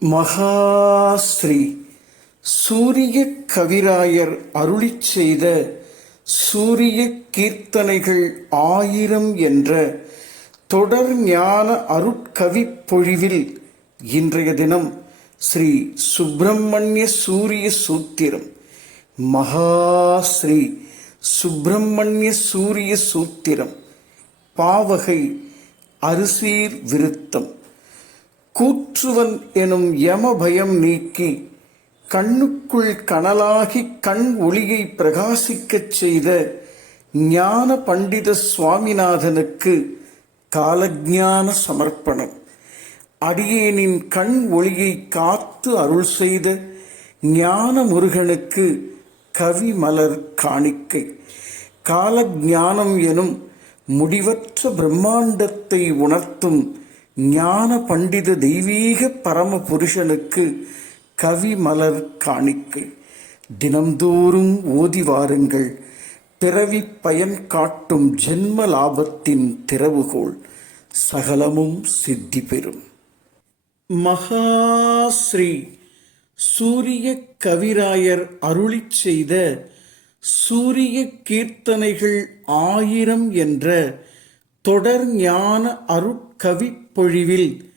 மகாஸ்ரீ சூரிய கவிராயர் அருளி செய்த சூரிய கீர்த்தனைகள் ஆயிரம் என்ற தொடர் ஞான அருட்கவிப்பொழிவில் இன்றைய தினம் ஸ்ரீ சுப்பிரமணிய சூரிய சூத்திரம். மகாஸ்ரீ சுப்பிரமணிய சூரிய சூத்திரம். பாவகை அரிசீர் விருத்தம். கூற்றுவன் எனும் யம பயம் நீக்கி கண்ணுக்குள் கனலாகி கண் ஒளியை பிரகாசிக்கச் செய்த ஞான பண்டித சுவாமிநாதனுக்கு காலஜான சமர்ப்பணம். அடியேனின் கண் ஒளியை காத்து அருள் செய்த ஞான முருகனுக்கு கவி மலர் காணிக்கை. காலஜானம் எனும் முடிவற்ற பிரம்மாண்டத்தை உணர்த்தும் ஞான பண்டித தெய்வீக பரம புருஷனுக்கு கவி மலர் காணிக்கை தினம்தோறும் ஓதி வாருங்கள். பிறவி பயன் காட்டும் ஜென்ம லாபத்தின் திறவுகோல் சகலமும் சித்தி பெறும். மகாஸ்ரீ சூரிய கவிராயர் அருளிச் செய்த சூரிய கீர்த்தனைகள் ஆயிரம் என்ற தொடர் ஞான அருட்கவி பொழிவில்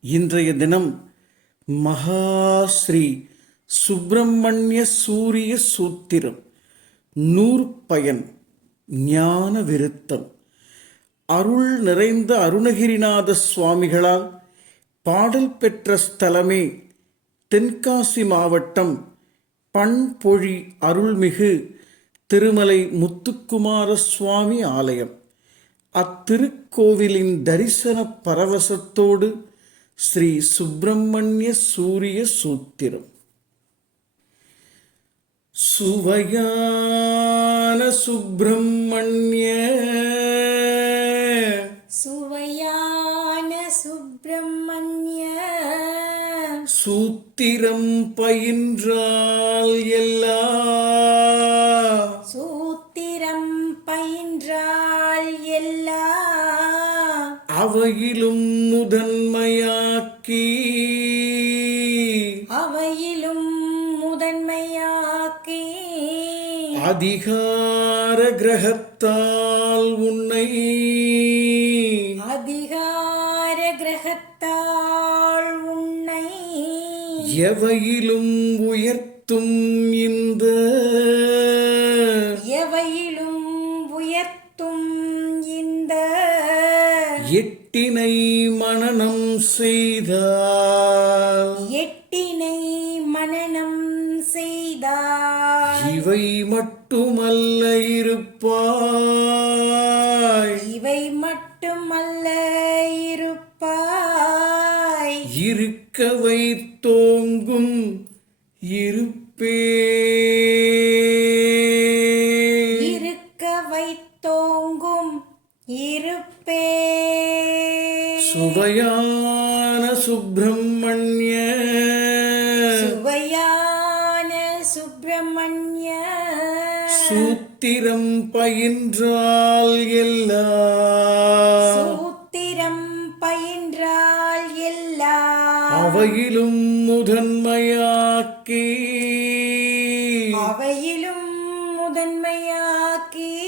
இன்றைய தினம் மகாஸ்ரீ சுப்பிரமணிய சூரிய சூத்திரம் நூற்பயன் ஞான விருத்தம். அருள் நிறைந்த அருணகிரிநாத சுவாமிகளால் பாடல் பெற்ற ஸ்தலமே தென்காசி மாவட்டம் பண்பொழி அருள்மிகு திருமலை முத்துக்குமார சுவாமி ஆலயம். அத்திருக்கோவிலின் தரிசன பரவசத்தோடு ஸ்ரீ சுப்பிரமணிய சூரிய சூத்திரம். சுவையான சுப்பிரமணிய. சுவையான சுப்பிரமணிய. சூத்திரம் பயின்றால் எல்லா. சூத்திரம் பயின்றால் எல்லா அவையிலும் முதன்மையாக்கி. அவையிலும் முதன்மையாக்கி. அதிகார கிரகத்தால் உன்னை. அதிகார கிரகத்தால் உன்னை. எவையிலும் உயர்த்தும் இந்த எட்டினை மனனம் செய்தால் எட்டினை மனனம் செய்தால் இவை மட்டுமல்ல இருப்பாய். இவை மட்டுமல்ல இருப்பாய். இருக்க வைத்தோங்கும் இருப்பே சுவையான சுப்பிரமணிய. சுவையான சுப்பிரமணிய. சூத்திரம் பயின்றால் எல்லா சூத்திரம் பயின்றால் எல்லா அவையிலும் முதன்மையாக்கி. அவையிலும் முதன்மையாக்கி.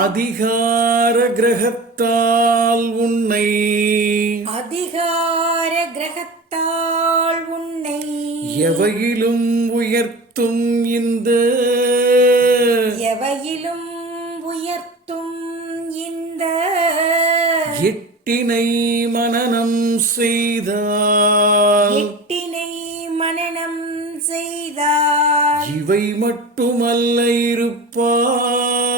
அதிகார கிரகத்தால் உன்னை. அதிகார கிரகத்தால் உன்னை. எவையிலும் உயர்த்தும் இந்த. எவையிலும் உயர்த்தும் இந்த. எட்டினை மனனம் செய்தால். எட்டினை மனனம் செய்தால். இவை மட்டுமல்ல இருப்பாய் இவை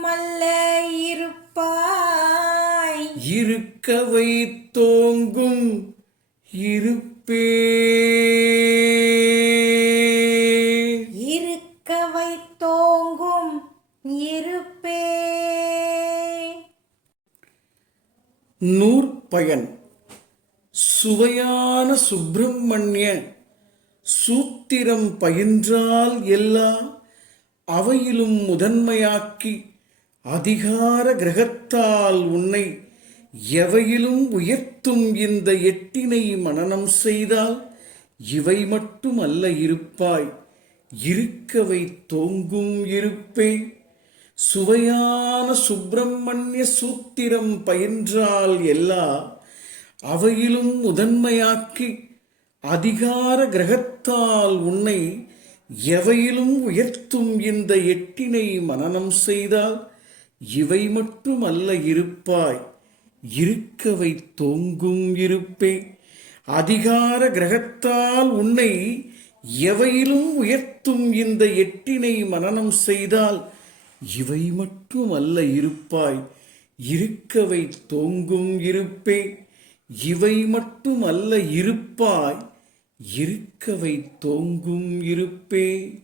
மட்டுமல்ல இருப்பாய். இருக்க வைத்தோங்கும் இருப்பே. இருக்க வைத்தோங்கும் இருப்பே. நூற்பயன் சுவையான சுப்பிரமணிய சூத்திரம் பயின்றால் எல்லா அவையிலும் முதன்மையாக்கி அதிகார கிரகத்தால் உன்னை எவையிலும் உயர்த்தும் இந்த எட்டினை மனனம் செய்தால் இவை மட்டும் அல்ல இருப்பாய். இருக்கவை தோங்கும் இருப்பே. சுவையான சுப்பிரமணிய சூத்திரம் பயின்றால் எல்லா அவையிலும் முதன்மையாக்கி அதிகார கிரகத்தால் உன்னை எவையிலும் உயர்த்தும் இந்த எட்டினை மனனம் செய்தால் இவை மட்டும் அல்ல இருப்பாய். இருக்கவை தோங்கும் இருப்பே. அதிகார கிரகத்தால் உன்னை எவையிலும் உயர்த்தும் இந்த எட்டினை மனனம் செய்தால் இவை மட்டும் அல்ல இருப்பாய். இருக்கவை தோங்கும் இருப்பே. இவை மட்டும் அல்ல இருப்பாய். இருக்கவை தோங்கும் இருப்பே.